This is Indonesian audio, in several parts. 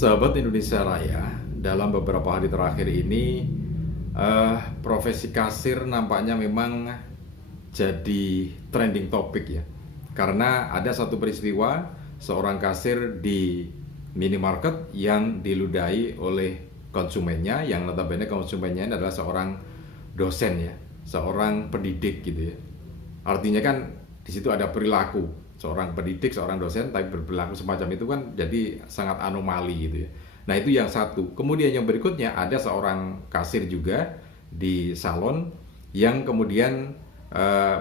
Sahabat Indonesia Raya, dalam beberapa hari terakhir ini profesi kasir nampaknya memang jadi trending topik ya. Karena ada satu peristiwa seorang kasir di minimarket yang diludahi oleh konsumennya, yang notabene konsumennya adalah seorang dosen ya, seorang pendidik gitu ya. Artinya kan di situ ada perilaku seorang pendidik, seorang dosen, tapi berperilaku semacam itu kan jadi sangat anomali gitu ya. Nah itu yang satu. Kemudian yang berikutnya ada seorang kasir juga di salon yang kemudian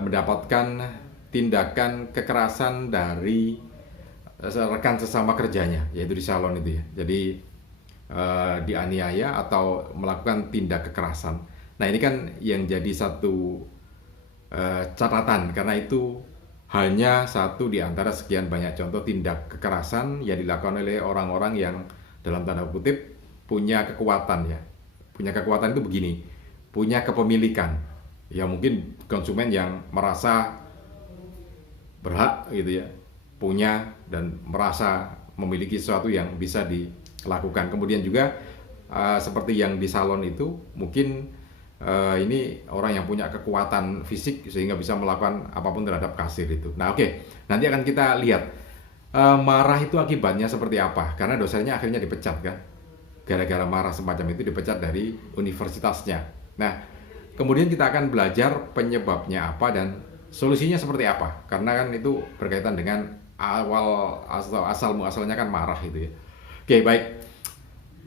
mendapatkan tindakan kekerasan dari rekan sesama kerjanya, yaitu di salon itu ya. Jadi dianiaya atau melakukan tindak kekerasan. Nah ini kan yang jadi satu catatan, karena itu hanya satu di antara sekian banyak contoh tindak kekerasan yang dilakukan oleh orang-orang yang dalam tanda kutip punya kekuatan ya. Punya kekuatan itu begini, punya kepemilikan. Ya mungkin konsumen yang merasa berhak gitu ya, punya dan merasa memiliki sesuatu yang bisa dilakukan. Kemudian juga seperti yang di salon itu mungkin ini orang yang punya kekuatan fisik sehingga bisa melakukan apapun terhadap kasir itu. Nah oke, nanti akan kita lihat marah itu akibatnya seperti apa. Karena dosennya akhirnya dipecat kan, gara-gara marah semacam itu dipecat dari universitasnya. Nah kemudian kita akan belajar penyebabnya apa dan solusinya seperti apa. Karena kan itu berkaitan dengan asal muasalnya kan marah itu ya. Oke baik.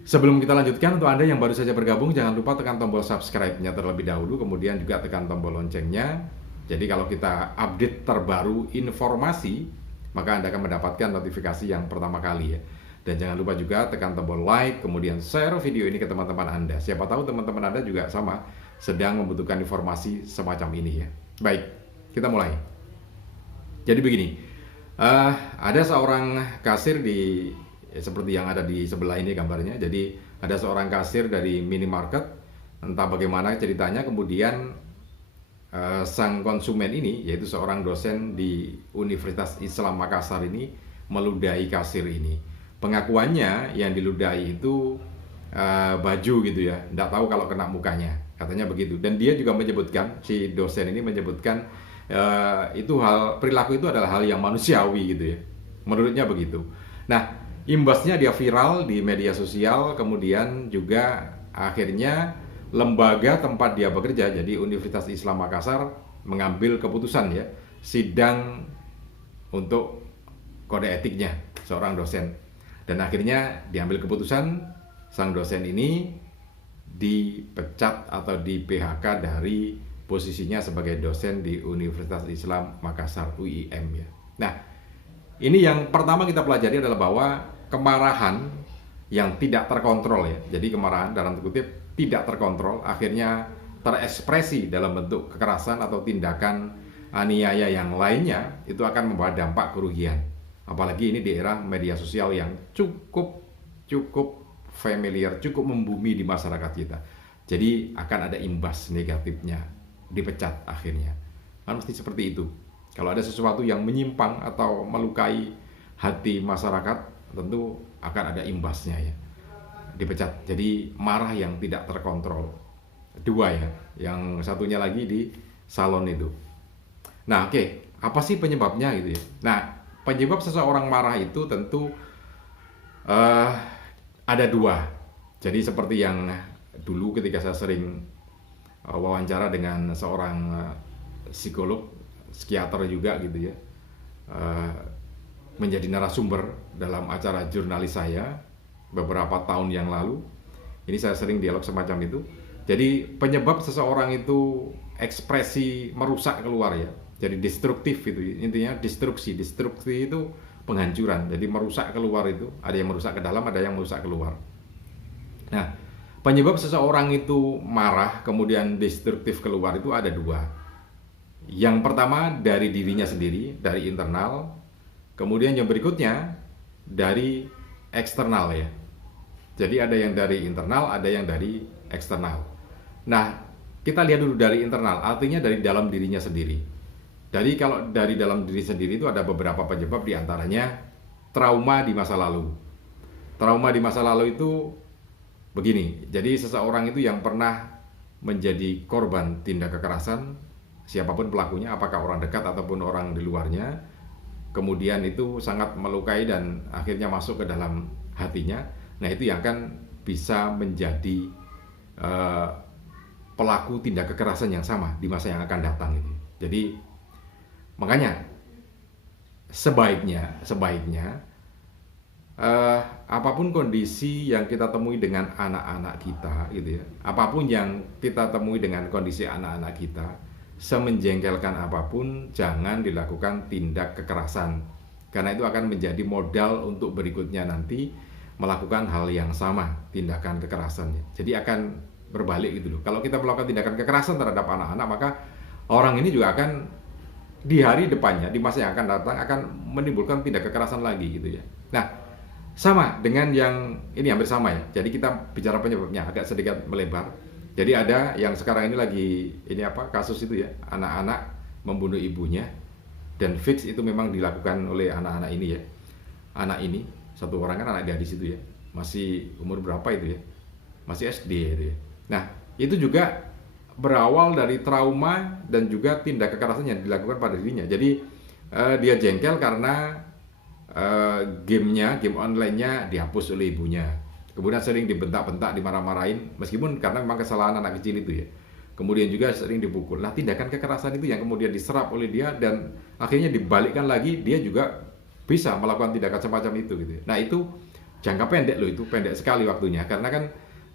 Sebelum kita lanjutkan, untuk Anda yang baru saja bergabung, jangan lupa tekan tombol subscribe-nya terlebih dahulu, kemudian juga tekan tombol loncengnya. Jadi kalau kita update terbaru informasi, maka Anda akan mendapatkan notifikasi yang pertama kali ya. Dan jangan lupa juga tekan tombol like, kemudian share video ini ke teman-teman Anda. Siapa tahu teman-teman Anda juga sama, sedang membutuhkan informasi semacam ini ya. Baik, kita mulai. Jadi begini, ada seorang kasir seperti yang ada di sebelah ini gambarnya. Jadi ada seorang kasir dari minimarket, entah bagaimana ceritanya kemudian sang konsumen ini, yaitu seorang dosen di Universitas Islam Makassar ini meludahi kasir ini. Pengakuannya yang diludahi itu baju gitu ya, nggak tahu kalau kena mukanya, katanya begitu. Dan dia juga menyebutkan, si dosen ini menyebutkan itu perilaku itu adalah hal yang manusiawi gitu ya, menurutnya begitu. Nah imbasnya dia viral di media sosial, kemudian juga akhirnya lembaga tempat dia bekerja, jadi Universitas Islam Makassar, mengambil keputusan ya, sidang untuk kode etiknya seorang dosen. Dan akhirnya diambil keputusan sang dosen ini dipecat atau di PHK dari posisinya sebagai dosen di Universitas Islam Makassar UIM ya. Nah ini yang pertama kita pelajari adalah bahwa kemarahan yang tidak terkontrol ya. Jadi kemarahan dalam kutip tidak terkontrol akhirnya terekspresi dalam bentuk kekerasan atau tindakan aniaya yang lainnya, itu akan membawa dampak kerugian. Apalagi ini di era media sosial yang cukup familiar, cukup membumi di masyarakat kita. Jadi akan ada imbas negatifnya, dipecat akhirnya. Kan mesti seperti itu. Kalau ada sesuatu yang menyimpang atau melukai hati masyarakat, tentu akan ada imbasnya ya, dipecat. Jadi marah yang tidak terkontrol. Dua ya, yang satunya lagi di salon itu. Nah oke, apa sih penyebabnya gitu ya. Nah penyebab seseorang marah itu tentu ada dua. Jadi seperti yang dulu ketika saya sering wawancara dengan seorang psikolog, psikiater juga gitu ya, menjadi narasumber dalam acara jurnalis saya beberapa tahun yang lalu. Ini saya sering dialog semacam itu. Jadi penyebab seseorang itu ekspresi merusak keluar ya, jadi destruktif itu intinya, destruksi itu penghancuran. Jadi merusak keluar itu, ada yang merusak ke dalam, ada yang merusak keluar. Nah penyebab seseorang itu marah kemudian destruktif keluar itu ada dua. Yang pertama dari dirinya sendiri, dari internal. Kemudian yang berikutnya dari eksternal ya. Jadi ada yang dari internal, ada yang dari eksternal. Nah, kita lihat dulu dari internal, artinya dari dalam dirinya sendiri. Jadi kalau dari dalam diri sendiri itu ada beberapa penyebab, diantaranya trauma di masa lalu. Trauma di masa lalu itu begini, jadi seseorang itu yang pernah menjadi korban tindak kekerasan, siapapun pelakunya, apakah orang dekat ataupun orang di luarnya, kemudian itu sangat melukai dan akhirnya masuk ke dalam hatinya. Nah, itu yang akan bisa menjadi eh, pelaku tindak kekerasan yang sama di masa yang akan datang itu. Jadi makanya sebaiknya apapun kondisi yang kita temui dengan anak-anak kita gitu ya, apapun yang kita temui dengan kondisi anak-anak kita, semenjengkelkan apapun jangan dilakukan tindak kekerasan, karena itu akan menjadi modal untuk berikutnya nanti melakukan hal yang sama, tindakan kekerasannya. Jadi akan berbalik gitu loh. Kalau kita melakukan tindakan kekerasan terhadap anak-anak, maka orang ini juga akan di hari depannya, di masa yang akan datang akan menimbulkan tindak kekerasan lagi gitu ya. Nah, sama dengan yang ini hampir sama ya. Jadi kita bicara penyebabnya agak sedikit melebar. Jadi ada yang sekarang ini lagi ini apa kasus itu ya, anak-anak membunuh ibunya, dan fix itu memang dilakukan oleh anak-anak ini ya. Anak ini satu orang kan anak gadis itu ya, masih umur berapa itu ya, masih SD itu ya. Nah, itu juga berawal dari trauma dan juga tindak kekerasan yang dilakukan pada dirinya. Jadi dia jengkel karena game online-nya dihapus oleh ibunya. Kemudian sering dibentak-bentak, dimarah-marahin, meskipun karena memang kesalahan anak kecil itu ya. Kemudian juga sering dipukul. Nah, tindakan kekerasan itu yang kemudian diserap oleh dia dan akhirnya dibalikkan lagi, dia juga bisa melakukan tindakan semacam itu gitu. Nah, itu jangka pendek loh, itu pendek sekali waktunya, karena kan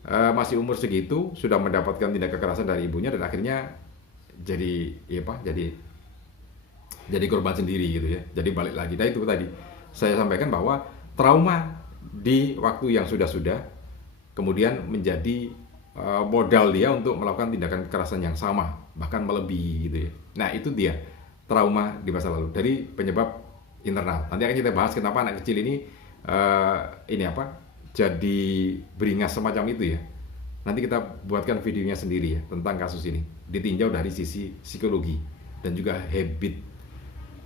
masih umur segitu sudah mendapatkan tindak kekerasan dari ibunya dan akhirnya jadi ya apa? Jadi korban sendiri gitu ya. Jadi balik lagi. Nah, itu tadi saya sampaikan bahwa trauma di waktu yang sudah-sudah kemudian menjadi modal dia untuk melakukan tindakan kekerasan yang sama, bahkan melebihi gitu ya. Nah, itu dia trauma di masa lalu dari penyebab internal. Nanti akan kita bahas kenapa anak kecil ini jadi beringas semacam itu ya. Nanti kita buatkan videonya sendiri ya tentang kasus ini, ditinjau dari sisi psikologi dan juga habit,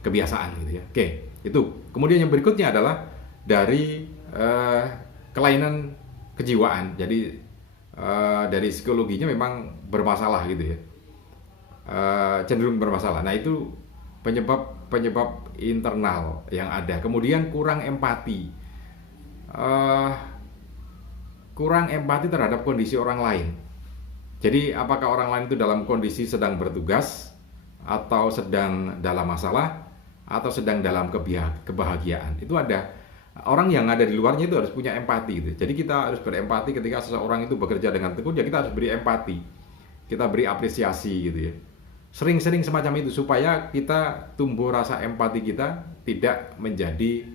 kebiasaan gitu ya. Oke, itu. Kemudian yang berikutnya adalah dari kelainan kejiwaan. Jadi dari psikologinya memang bermasalah gitu ya, cenderung bermasalah. Nah, itu penyebab internal yang ada. Kemudian kurang empati, terhadap kondisi orang lain. Jadi apakah orang lain itu dalam kondisi sedang bertugas, atau sedang dalam masalah, atau sedang dalam kebahagiaan. Itu ada orang yang ada di luarnya itu harus punya empati gitu. Jadi kita harus berempati ketika seseorang itu bekerja dengan tekun, ya kita harus beri empati, kita beri apresiasi gitu ya. Sering-sering semacam itu supaya kita tumbuh rasa empati kita, tidak menjadi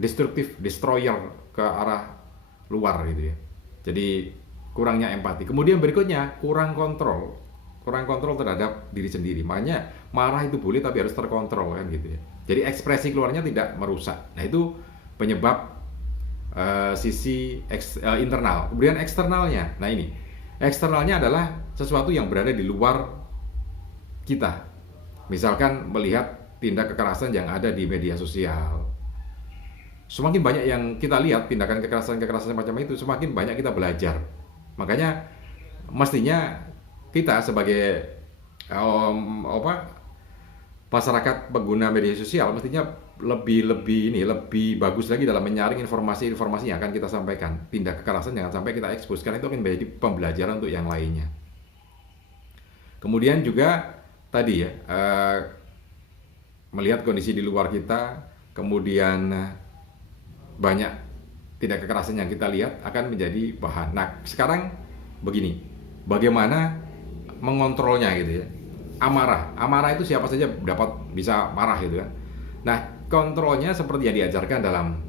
destruktif, destroyer ke arah luar gitu ya. Jadi kurangnya empati. Kemudian berikutnya kurang kontrol terhadap diri sendiri. Makanya marah itu boleh tapi harus terkontrol kan gitu ya. Jadi ekspresi keluarnya tidak merusak. Nah, itu penyebab sisi internal. Kemudian eksternalnya. Nah, ini eksternalnya adalah sesuatu yang berada di luar kita. Misalkan melihat tindak kekerasan yang ada di media sosial. Semakin banyak yang kita lihat tindakan kekerasan semacam itu, semakin banyak kita belajar. Makanya mestinya kita sebagai masyarakat pengguna media sosial mestinya lebih bagus lagi dalam menyaring informasi yang akan kita sampaikan. Tindak kekerasan jangan sampai kita ekspos, karena itu akan menjadi pembelajaran untuk yang lainnya. Kemudian juga tadi ya, melihat kondisi di luar kita, kemudian banyak tindak kekerasan yang kita lihat akan menjadi bahan. Nah, sekarang begini, bagaimana mengontrolnya gitu ya. Amarah itu siapa saja bisa marah gitu kan. Nah, kontrolnya seperti yang diajarkan dalam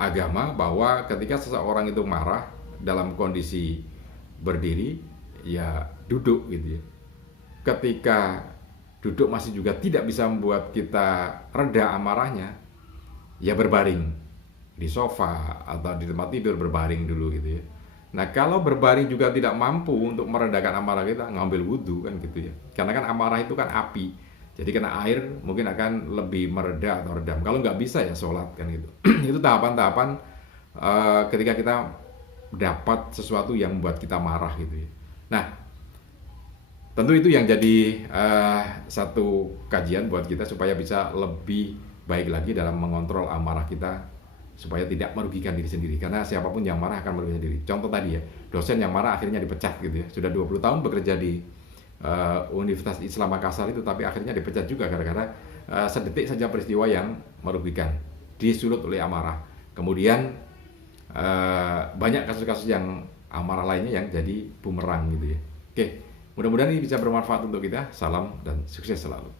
agama, bahwa ketika seseorang itu marah dalam kondisi berdiri, ya duduk gitu ya. Ketika duduk masih juga tidak bisa membuat kita reda amarahnya, ya berbaring di sofa atau di tempat tidur, berbaring dulu gitu ya. Nah, kalau berbaring juga tidak mampu untuk meredakan amarah kita, ngambil wudhu kan gitu ya. Karena kan amarah itu kan api, Jadi kena air mungkin akan lebih mereda atau redam. Kalau nggak bisa ya sholat kan gitu. Itu tahapan-tahapan ketika kita dapat sesuatu yang membuat kita marah gitu ya. Nah, tentu itu yang jadi satu kajian buat kita supaya bisa lebih baik lagi dalam mengontrol amarah kita supaya tidak merugikan diri sendiri. Karena siapapun yang marah akan merugikan diri. Contoh tadi ya, dosen yang marah akhirnya dipecat gitu ya. Sudah 20 tahun bekerja di Universitas Islam Makassar itu, tapi akhirnya dipecat juga gara-gara sedetik saja peristiwa yang merugikan, disulut oleh amarah. Kemudian banyak kasus-kasus yang amarah lainnya yang jadi bumerang gitu ya. Oke, mudah-mudahan ini bisa bermanfaat untuk kita. Salam dan sukses selalu.